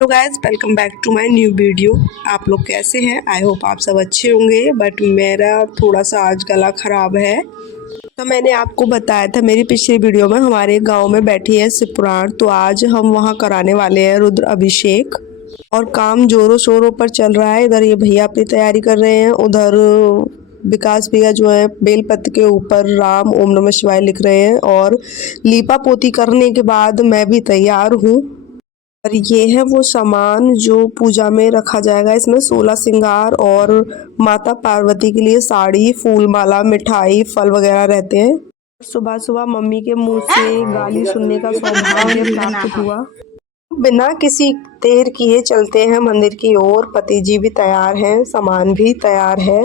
तो guys welcome back to my new video. आप लोग कैसे हैं? आई होप आप सब अच्छे होंगे। बट मेरा थोड़ा सा आज गला ख़राब है। तो मैंने आपको बताया था मेरी पिछली वीडियो में हमारे गांव में बैठी है शिव पुराण, तो आज हम वहां कराने वाले हैं रुद्र अभिषेक। और काम जोरों शोरों पर चल रहा है। इधर ये भैया अपनी तैयारी कर रहे हैं, उधर विकास भैया जो है बेलपत्र के ऊपर राम ओम नमः शिवाय लिख रहे हैं। और लीपा पोती करने के बाद मैं भी तैयार हूँ। और ये है वो सामान जो पूजा में रखा जाएगा। इसमें 16 श्रृंगार और माता पार्वती के लिए साड़ी, फूल माला, मिठाई, फल वगैरह रहते हैं। सुबह सुबह मम्मी के मुंह से गाली सुनने का सौभाग्य प्राप्त हुआ। बिना किसी देर किए चलते हैं मंदिर की ओर। पति जी भी तैयार हैं, सामान भी तैयार है।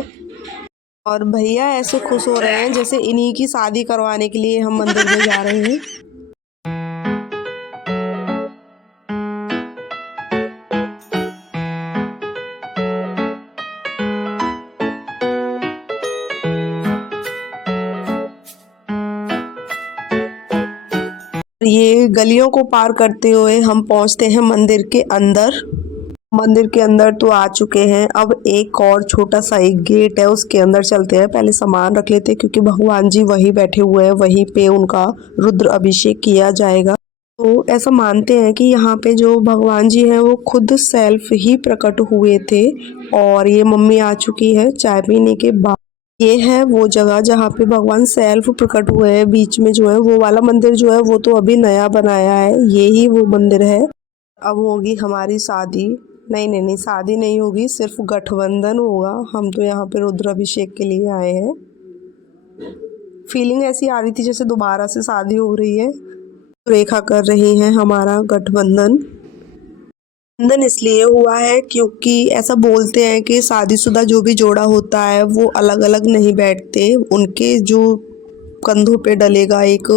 और भैया ऐसे खुश हो रहे हैं जैसे इन्हीं की शादी करवाने के लिए हम मंदिर में जा रहे हैं। ये गलियों को पार करते हुए हम पहुंचते हैं मंदिर के अंदर। मंदिर के अंदर तो आ चुके हैं। अब एक और छोटा सा एक गेट है, उसके अंदर चलते हैं। पहले सामान रख लेते हैं क्योंकि भगवान जी वहीं बैठे हुए हैं, वहीं पे उनका रुद्र अभिषेक किया जाएगा। तो ऐसा मानते हैं कि यहाँ पे जो भगवान जी हैं वो खुद सेल्फ ही प्रकट हुए थे। और ये मम्मी आ चुकी है चाय पीने के बाद। ये है वो जगह जहाँ पे भगवान सेल्फ प्रकट हुए हैं। बीच में जो है वो वाला मंदिर जो है वो तो अभी नया बनाया है, ये ही वो मंदिर है। अब होगी हमारी शादी। नहीं नहीं नहीं, शादी नहीं होगी, सिर्फ गठबंधन होगा। हम तो यहाँ पे रुद्राभिषेक के लिए आए हैं। फीलिंग ऐसी आ रही थी जैसे दोबारा से शादी हो रही है। रेखा कर रही है हमारा गठबंधन। बंधन इसलिए हुआ है क्योंकि ऐसा बोलते हैं कि शादीशुदा जो भी जोड़ा होता है वो अलग अलग नहीं बैठते। उनके जो कंधों पे डलेगा एक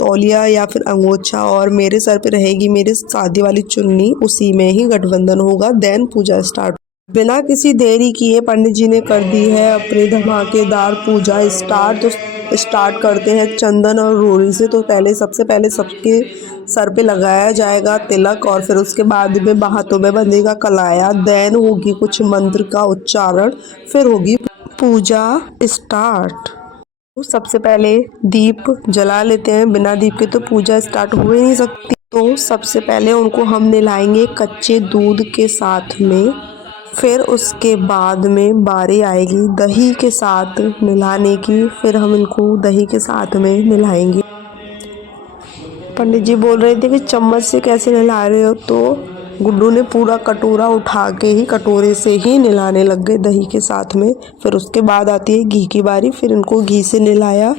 तौलिया या फिर अंगोछा, और मेरे सर पे रहेगी मेरी शादी वाली चुन्नी, उसी में ही गठबंधन होगा। देन पूजा स्टार्ट। बिना किसी देरी किए पंडित जी ने कर दी है अपनी धमाकेदार पूजा स्टार्ट। तो स्टार्ट करते हैं चंदन और रोड़ी से। तो सबसे पहले सबके सर पे लगाया जाएगा तिलक, और फिर उसके बाद में हाथों में बंधेगा कलाया। देन होगी कुछ मंत्र का उच्चारण, फिर होगी पूजा स्टार्ट। तो सबसे पहले दीप जला लेते हैं। बिना दीप के तो पूजा स्टार्ट हो ही नहीं सकती। तो सबसे पहले उनको हम नहलाएंगे कच्चे दूध के साथ में। फिर उसके बाद में बारी आएगी दही के साथ नहलाने की। फिर हम इनको दही के साथ में नहलाएंगे। पंडित जी बोल रहे थे कि चम्मच से कैसे नहला रहे हो, तो गुड्डू ने पूरा कटोरा उठा के ही कटोरे से ही नहलाने लग गए दही के साथ में। फिर उसके बाद आती है घी की बारी, फिर इनको घी से नहलाया।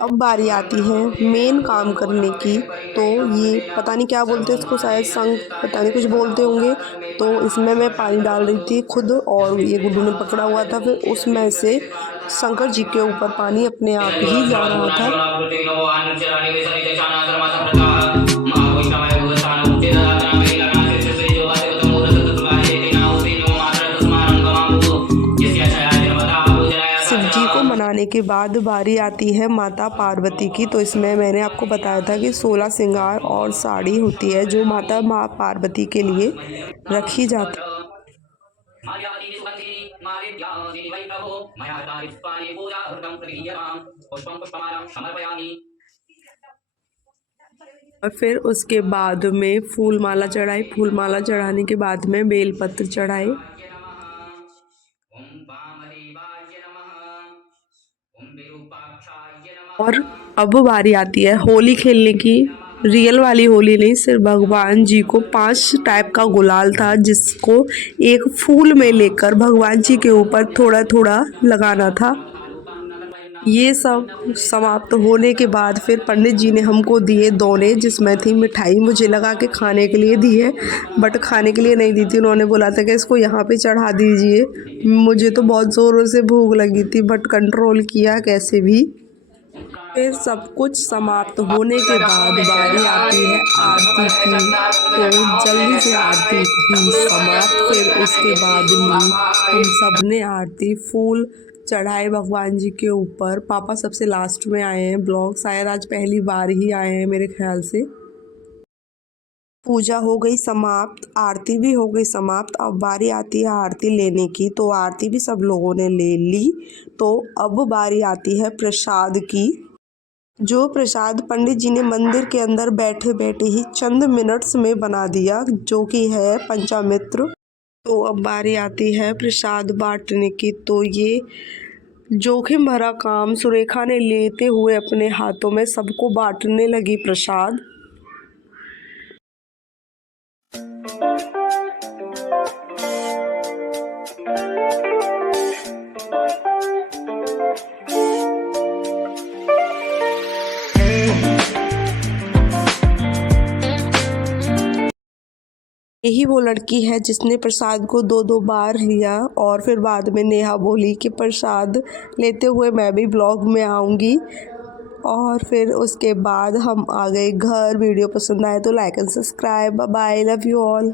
अब बारी आती है मेन काम करने की। तो ये पता नहीं क्या बोलते हैं इसको, शायद संग पता नहीं कुछ बोलते होंगे। तो इसमें मैं पानी डाल रही थी खुद, और ये गुड्डू ने पकड़ा हुआ था। फिर उसमें से शंकर जी के ऊपर पानी अपने आप ही जा रहा था। शिव जी को मनाने के बाद बारी आती है माता पार्वती की। तो इसमें मैंने आपको बताया था कि 16 श्रृंगार और साड़ी होती है जो माँ पार्वती के लिए रखी जाती है। और फिर उसके बाद में फूल माला चढ़ाई। फूल माला चढ़ाने के बाद में बेलपत्र चढ़ाए। और अब बारी आती है होली खेलने की। रियल वाली होली नहीं, सिर्फ भगवान जी को 5 टाइप का गुलाल था जिसको एक फूल में लेकर भगवान जी के ऊपर थोड़ा थोड़ा लगाना था। ये सब समाप्त होने के बाद फिर पंडित जी ने हमको दिए दोने, जिसमें थी मिठाई। मुझे लगा कि खाने के लिए दी है, बट खाने के लिए नहीं दी थी। उन्होंने बोला था कि इसको यहाँ पे चढ़ा दीजिए। मुझे तो बहुत ज़ोरों से भूख लगी थी, बट कंट्रोल किया कैसे भी। फिर सब कुछ समाप्त होने के बाद बारी आती है आरती की। तो जल्दी से आरती की समाप्त। फिर उसके बाद में हम सब ने आरती फूल चढ़ाए भगवान जी के ऊपर। पापा सबसे लास्ट में आए हैं। ब्लॉग शायद आज पहली बार ही आए हैं मेरे ख्याल से। पूजा हो गई समाप्त, आरती भी हो गई समाप्त। अब बारी आती है आरती लेने की, तो आरती भी सब लोगों ने ले ली। तो अब बारी आती है प्रसाद की। जो प्रसाद पंडित जी ने मंदिर के अंदर बैठे बैठे ही चंद मिनट्स में बना दिया, जो कि है पंचामृत। तो अब बारी आती है प्रसाद बांटने की। तो ये जोखिम भरा काम सुरेखा ने लेते हुए अपने हाथों में सबको बांटने लगी प्रसाद। यही वो लड़की है जिसने प्रसाद को 2-2 बार लिया और फिर बाद में नेहा बोली कि प्रसाद लेते हुए मैं भी ब्लॉग में आऊँगी। और फिर उसके बाद हम आ गए घर। वीडियो पसंद आए तो like and subscribe. Bye bye, love you all.